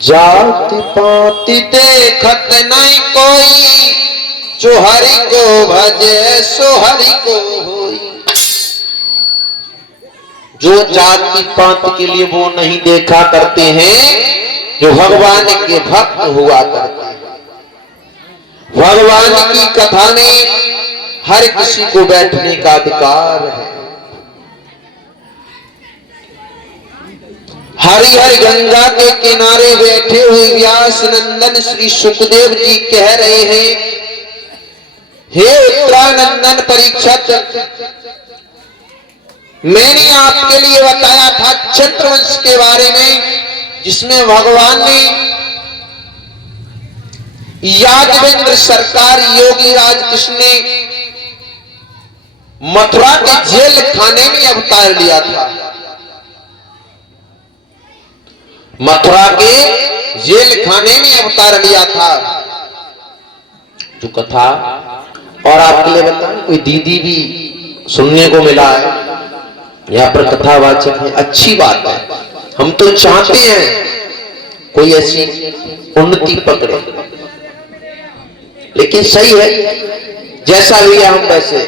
जाति पाति देखत नहीं कोई, जो हरि को भजे सो हरि को होई। जो जाति पाति के लिए वो नहीं देखा करते हैं जो भगवान के भक्त हुआ करते हैं। भगवान की कथा में हर किसी को बैठने का अधिकार है। हरिहर गंगा के किनारे बैठे हुए व्यास नंदन श्री सुखदेव जी कह रहे हैं, हे उत्तरानंदन परीक्षित, मैंने आपके लिए बताया था चंद्रवंश के बारे में, जिसमें भगवान ने यादवेंद्र सरकार योगी राज कृष्ण ने मथुरा के जेल खाने में अवतार लिया था। मथुरा के जेल खाने में अवतार लिया था जो कथा। और आपके लिए बताएं, कोई दीदी भी सुनने को मिला है, यहाँ पर कथावाचक है, अच्छी बात है। हम तो चाहते हैं कोई ऐसी उन्नति पकड़े, लेकिन सही है जैसा भी है, हम वैसे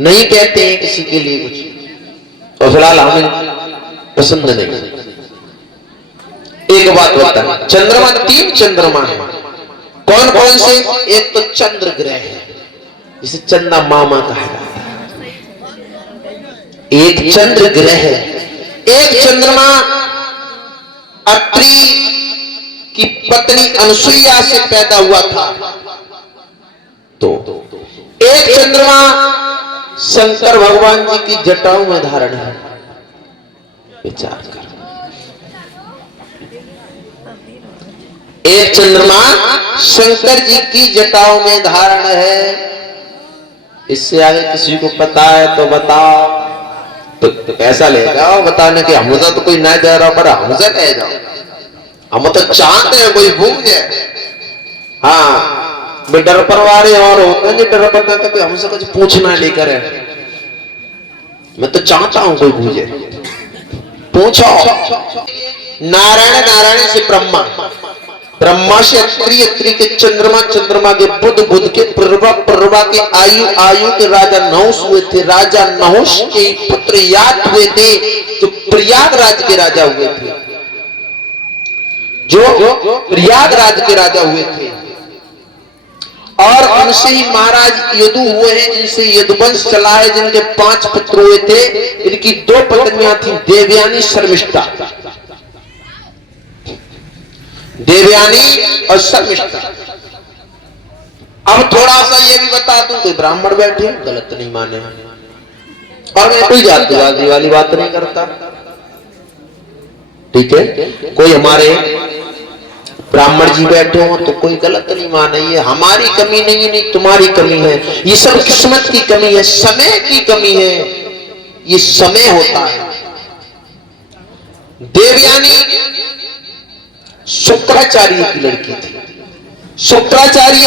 नहीं कहते हैं किसी के लिए कुछ, और फिलहाल हमें पसंद नहीं। एक बात बता, चंद्रमा 3 चंद्रमा है। कौन कौन से? एक तो चंद्र ग्रह है जिसे चंदा मामा कहा जाता है, एक चंद्र ग्रह है। एक चंद्रमा अत्रि की पत्नी अनुसुईया से पैदा हुआ था। तो एक चंद्रमा शंकर भगवान जी की जटाओं में धारण है। विचार कर, एक चंद्रमा शंकर जी की जटाओं में धारण है। इससे आगे किसी को पता है तो बताओ, तो पैसा ले जाओ बताने के, हमसे तो कोई नहीं दे रहा, पर हमसे ले जाओ, हम तो चाहते हैं कोई भूल जाए। हाँ, डर परवारे और होते हैं डर पता तो कोई हमसे कुछ पूछना लेकर है। मैं तो चाहता हूं कोई पूछे, पूछो। नारायण, नारायण से ब्रह्मा, ब्रह्मा से अत्रि, अत्रि के चंद्रमा, चंद्रमा के बुध, बुध के प्रभा, प्रभा के आयु, आयु के राजा नहुष हुए थे। राजा नहुष के पुत्र याद हुए थे जो प्रयागराज के राजा हुए थे, जो प्रयागराज के राजा हुए थे। और उनसे ही महाराज यदु हुए हैं, जिनसे यदुवंश चला है, जिनके 5 पुत्र हुए थे। इनकी 2 पत्नियां थी, देवयानी, शर्मिष्ठा। देवयानी और शर्मिष्ठा। अब थोड़ा सा ये भी बता दूं, कोई ब्राह्मण बैठे गलत नहीं माने, और मैं कोई जातिवादी वाली बात नहीं करता, ठीक है। कोई हमारे ब्राह्मण जी बैठे हो तो कोई गलत नहीं माने, ये हमारी कमी नहीं, नहीं तुम्हारी कमी है, ये सब किस्मत की कमी है, समय की कमी है, ये समय होता है। देवयानी शुक्राचार्य की लड़की थी। शुक्राचार्य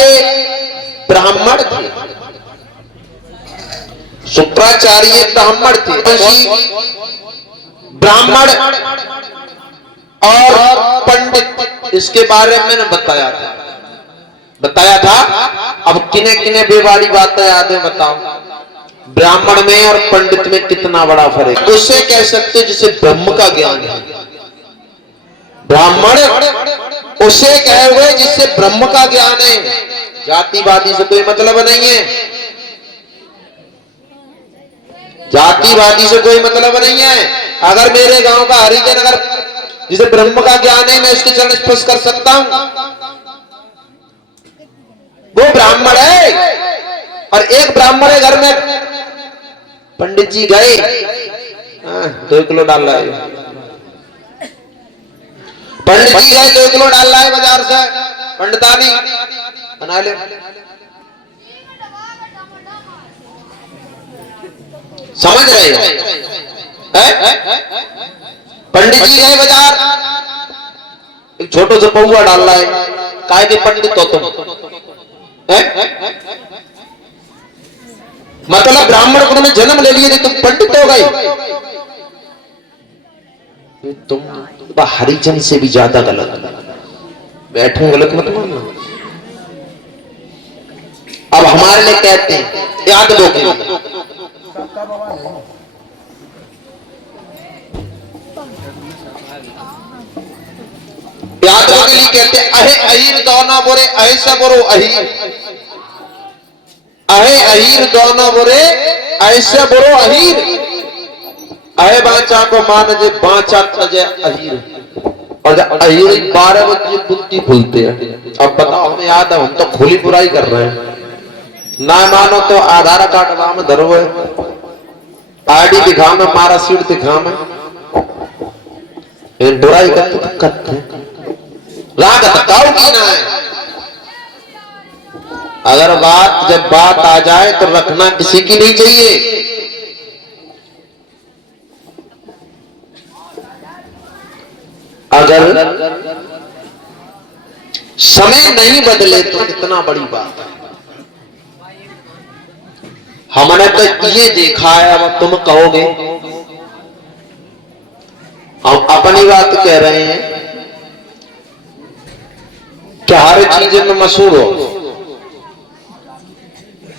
ब्राह्मण थे, शुक्राचार्य ब्राह्मण थे। ब्राह्मण और पंडित, इसके बारे में मैंने बताया था। अब किन्हें किन्हें बेवारी बातें याद है बताओ, ब्राह्मण में और पंडित में कितना बड़ा फर्क। उसे कह सकते जिसे ब्रह्म का ज्ञान है। ब्राह्मण उसे कहे हुए जिससे ब्रह्म का ज्ञान है। जातिवादी से कोई मतलब नहीं है, जातिवादी से कोई मतलब नहीं है। अगर मेरे गांव का हरिजन अगर जिसे ब्रह्म का ज्ञान है, मैं उसके चरण स्पर्श कर सकता हूं, वो ब्राह्मण है। और एक ब्राह्मण है घर में, पंडित जी गए 2 किलो डाल रहा है, पंडित जी गए 2 किलो डाल रहा है बाजार से, पंडितानी बना ले। समझ रहे हो? पंडित जी गए बाजार, एक छोटा सा पौवा डाल रहा है, काय के पंडित हो तुम? मतलब ब्राह्मण कुल में जन्म ले लिए तुम पंडित हो गए? तुम हरिजन से भी ज्यादा गलत। बैठो, गलत मत मानना। अब हमारे लिए कहते हैं याद दो के लिए, याद दो के लिए कहते हैं अहे अहीर दोनों बुरे अहे सब बुरो अहीर, अहे अहीर दोनों बुरे ऐसे बुरो अहीर, अहे बाचा को मान जे बाचा तजे अहीर। और जब अहीर 12 बजे बुद्धि खुलते हैं। अब बताओ, हमें याद है हम तो खुली बुराई कर रहे हैं। ना मानो तो आधार कार्ड नाम धरो है, आईडी दिखा में, मारा सीट दिखा में, बुराई करते राग तकाऊ की ना है। अगर जब बात आ जाए तो रखना किसी की नहीं चाहिए। अगर समय नहीं बदले तो कितना बड़ी बात है। हमने तो ये देखा है, अब तुम कहोगे हम अपनी बात कह रहे हैं कि हर चीज में मशहूर हो।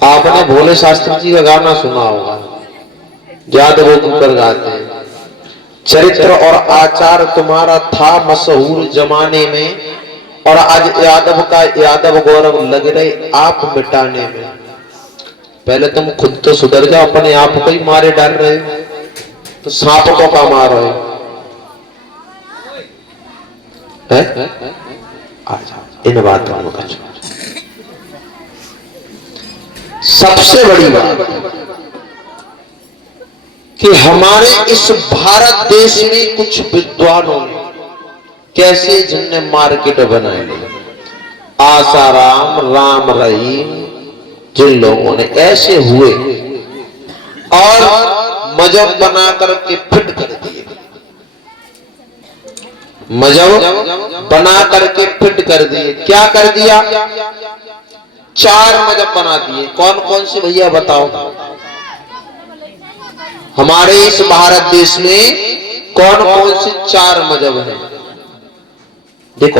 आपने भोले शास्त्री जी का गाना सुना होगा, याद वो ऊपर गाते हैं, चरित्र और आचार तुम्हारा था मशहूर जमाने में, और आज यादव का यादव गौरव लग रहे आप मिटाने में। पहले तुम खुद तो सुधर जाओ, अपने आप को ही मारे डाल रहे हो, तो सांप को का मार रहे हो। आ जाओ इन बातों का। सबसे बड़ी बात कि हमारे इस भारत देश में कुछ विद्वानों ने कैसे जिनने मार्केट बनाए, आसाराम, राम रहीम, जिन लोगों ने ऐसे हुए और मजहब बना करके फिट कर दिए, मजहब बना करके फिट कर दिए। क्या कर दिया? 4 मजहब बना दिए। कौन कौन से भैया बताओ? हमारे इस भारत देश में कौन कौन से 4 मजहब हैं? देखो।